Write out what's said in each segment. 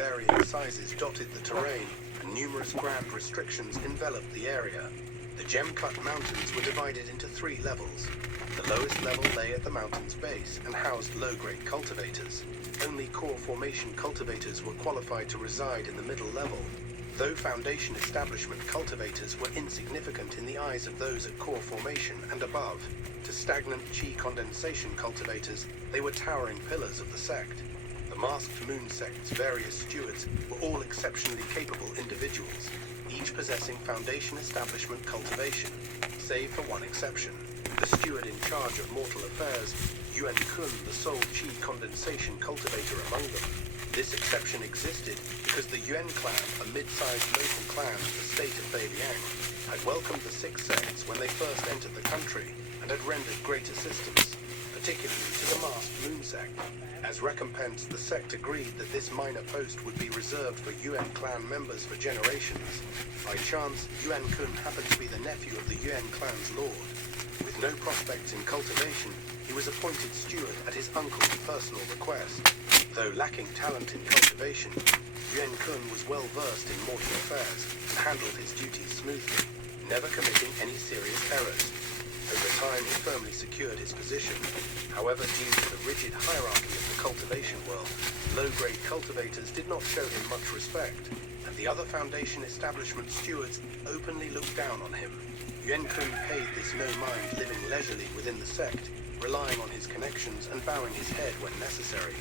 varying sizes dotted the terrain, and numerous grand restrictions enveloped the area. The gem-cut mountains were divided into 3 levels. The lowest level lay at the mountain's base and housed low-grade cultivators. Only core formation cultivators were qualified to reside in the middle level. Though Foundation establishment cultivators were insignificant in the eyes of those at core formation and above, to stagnant chi condensation cultivators, they were towering pillars of the sect. The Masked Moon sect's various stewards were all exceptionally capable individuals, each possessing Foundation establishment cultivation, save for one exception. The steward in charge of mortal affairs, Yuan Kun, the sole chi condensation cultivator among them. This exception existed because the Yuan clan, a mid-sized local clan of the state of Beiliang, had welcomed the 6 sects when they first entered the country and had rendered great assistance, particularly to the Masked Moon sect. As recompense, the sect agreed that this minor post would be reserved for Yuan clan members for generations. By chance, Yuan Kun happened to be the nephew of the Yuan clan's lord. With no prospects in cultivation, he was appointed steward at his uncle's personal request. Though lacking talent in cultivation, Yuan Kun was well versed in mortal affairs and handled his duties smoothly, never committing any serious errors. Over time, he firmly secured his position. However, due to the rigid hierarchy of the cultivation world, low-grade cultivators did not show him much respect, and the other Foundation establishment stewards openly looked down on him. Yuan Kun paid this no mind, living leisurely within the sect, relying on his connections and bowing his head when necessary.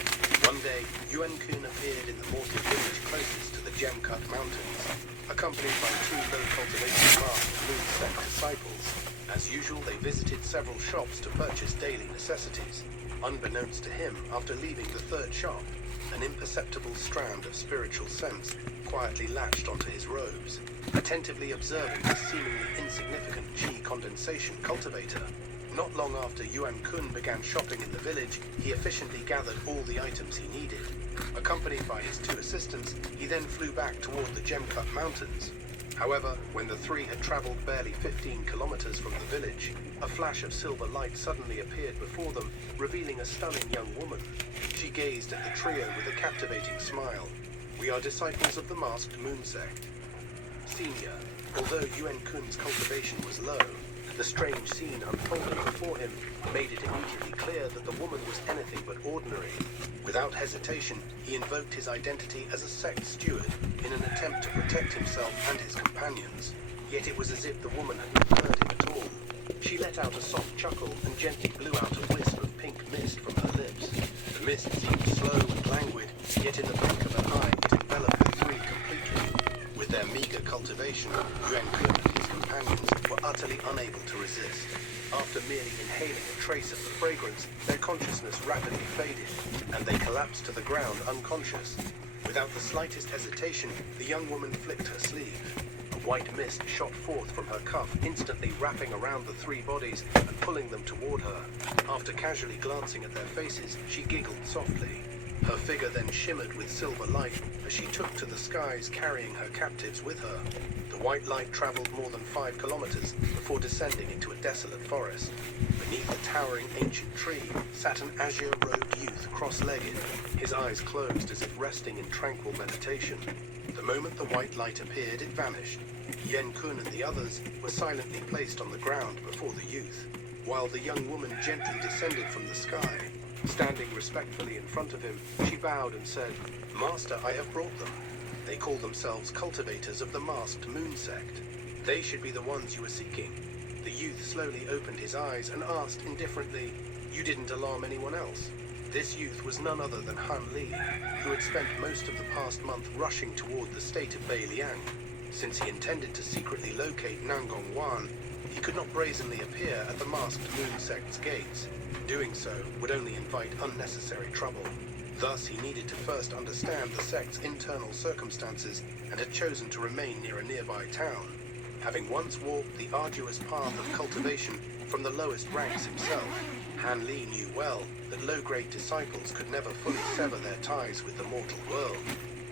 One day, Yuan Kun appeared in the mortal village closest to the Gem-Cut Mountains, accompanied by 2 low-cultivation Masked Moon sect disciples. As usual, they visited several shops to purchase daily necessities. Unbeknownst to him, after leaving the 3rd shop, an imperceptible strand of spiritual sense quietly latched onto his robes. Attentively observing this seemingly insignificant chi condensation cultivator, not long after Yuan Kun began shopping in the village, he efficiently gathered all the items he needed. Accompanied by his 2 assistants, he then flew back toward the Gem-Cut Mountains. However, when the 3 had traveled barely 15 kilometers from the village, a flash of silver light suddenly appeared before them, revealing a stunning young woman. She gazed at the trio with a captivating smile. "We are disciples of the Masked Moon sect." Senior, although Yuan Kun's cultivation was low, the strange scene unfolding before him made it immediately clear that the woman was anything but ordinary. Without hesitation, he invoked his identity as a sect steward in an attempt to protect himself and his companions. Yet it was as if the woman had not heard him at all. She let out a soft chuckle and gently blew out a wisp of pink mist from her lips. The mist seemed slow and languid, yet in the blink of an eye it enveloped the 3 completely. With their meager cultivation, Yuan Kun and his companions were utterly unable to resist. After merely inhaling a trace of the fragrance, their consciousness rapidly faded, and they collapsed to the ground unconscious. Without the slightest hesitation, the young woman flicked her sleeve. A white mist shot forth from her cuff, instantly wrapping around the 3 bodies and pulling them toward her. After casually glancing at their faces, she giggled softly. Her figure then shimmered with silver light as she took to the skies, carrying her captives with her. The white light traveled more than 5 kilometers before descending into a desolate forest. Beneath a towering ancient tree sat an azure-robed youth, cross-legged, his eyes closed as if resting in tranquil meditation. The moment the white light appeared, it vanished. Yuan Kun and the others were silently placed on the ground before the youth, while the young woman gently descended from the sky. Standing respectfully in front of him, she bowed and said, "Master, I have brought them. They call themselves cultivators of the Masked Moon sect. They should be the ones you are seeking." The youth slowly opened his eyes and asked indifferently, "You didn't alarm anyone else?" This youth was none other than Han Li, who had spent most of the past month rushing toward the state of Beiliang. Since he intended to secretly locate Nangong Wan, he could not brazenly appear at the Masked Moon sect's gates. Doing so would only invite unnecessary trouble. Thus, he needed to first understand the sect's internal circumstances and had chosen to remain near a nearby town. Having once walked the arduous path of cultivation from the lowest ranks himself, Han Li knew well that low-grade disciples could never fully sever their ties with the mortal world.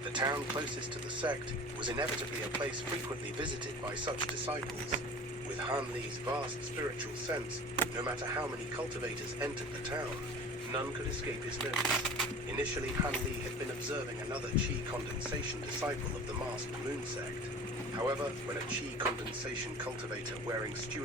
The town closest to the sect was inevitably a place frequently visited by such disciples. With Han Li's vast spiritual sense, no matter how many cultivators entered the town, none could escape his notice. Initially, Han Li had been observing another Qi condensation disciple of the masked moon sect. However, when a Qi condensation cultivator wearing steward